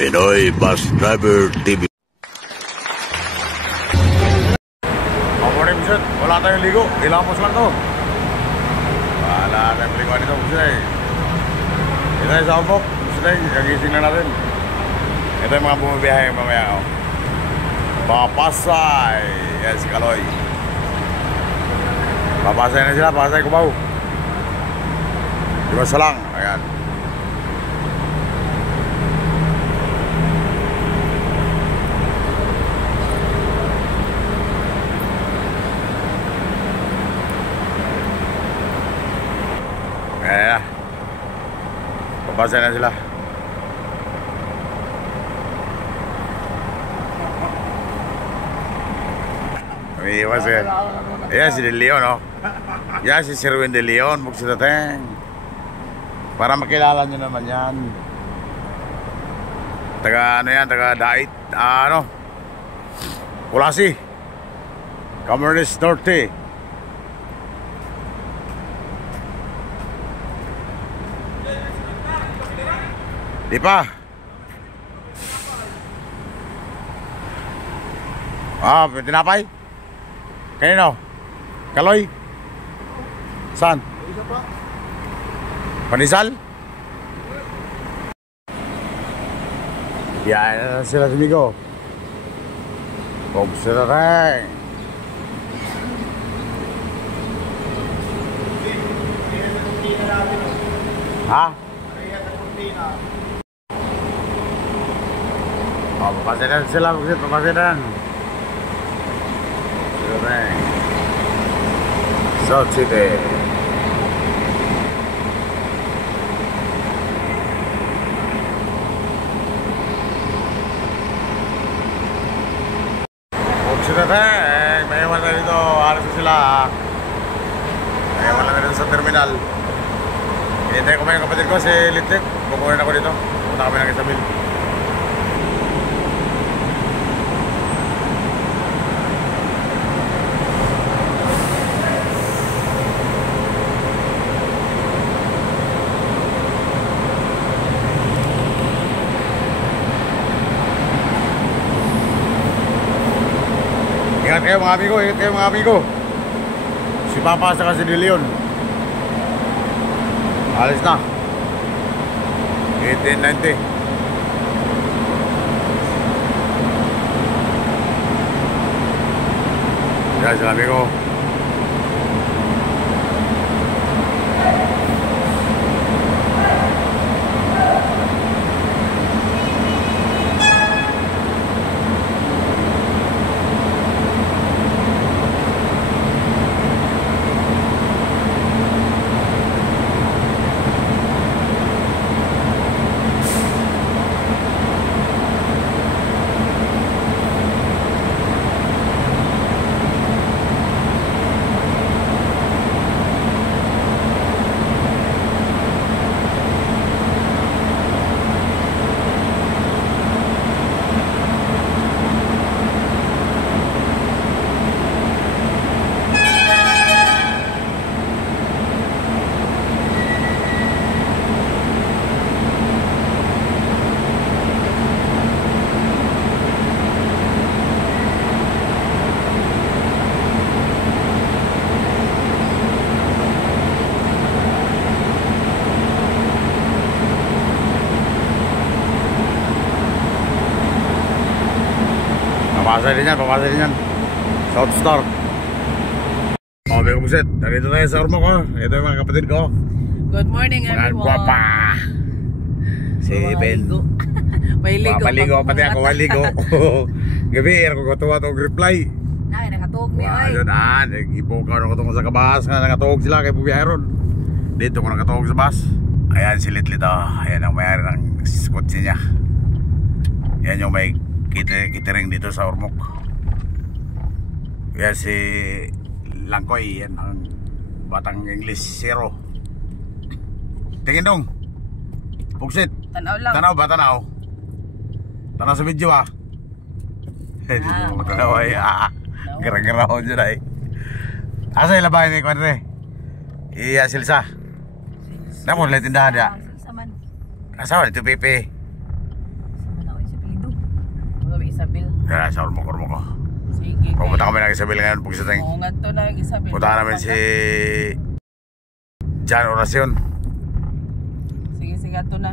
Pinoy Bus Driver TV. Morning, Buset. Wala tayong ligo. Ilamos lang to. Wala tayong ligo dito, Buset. Ito yung sa Ormoc. Buset, kagising na natin. Ito yung mga bumabiyahe mamaya. Papasay. Yan si Kaloy. Papasay na sila. Papasay Cubao. Diba salang. Ayan. Ayan. Papasay na sila. Umiiwas yan. Ayan si De Leon, oh. Yan si Sherwin De Leon. Buksitateng. Para makilala nyo naman yan. Taga ano yan, taga Dait. Ano? Kulasi. Camarines Norte. Di pa. Tinapay? Kanino? Kaloy? Saan? Panisal? Yan sila sumigo. Bob sila rin. Ha? Papasidan sila, papasidan. South City. May iwan na dito. Alas na sila. May iwan na dito sa terminal. Hinintay ko may kapatid ko si Litlit. Bukuhin ako dito. Punta kami ng Isabel. Ingat kayo mga amigo, ingat kayo mga amigo. Si Papa saka si De Leon alis na 1890. Yan sila amigo. Papasay din yan. South Star. Okay, Buset. Narito tayo sa Ormoc, oh. Ito yung mga kapatid ko. Good morning, everyone. Mga guwapa. Si Ben. May ligo. Papaligo, pati ako maligo. Gabi, ako katuwa itong reply. Ay, nakatuog niya, ay. Ayun, nag-ipokaw ako itong sa kabahas nga nakatuog sila kay Pubiyaron. Dito ko nakatuog sa bus. Ayan si Litlit, oh. Ayan ang mayari ng skotsi niya. Ayan yung may kitering dito sa Ormoc. Yan si Langkoy. Yan ang batang English zero. Tingin dong Pugsit. Tanaw lang. Tanaw ba? Tanaw sa video ah. Hindi mo tanaw ay Gara-gara dyan ay. Asa ilabahin ni Kwanre? Iya Silsa. Namun ulit tindahan dia. Asawa itu PP. Isabel. Kaya sa urmo ko. Sige. Pupunta kami ng Isabel ngayon pag isa tayong. Oo nga to na Isabel. Punta namin si Jan Oracion. Sige, sige to na.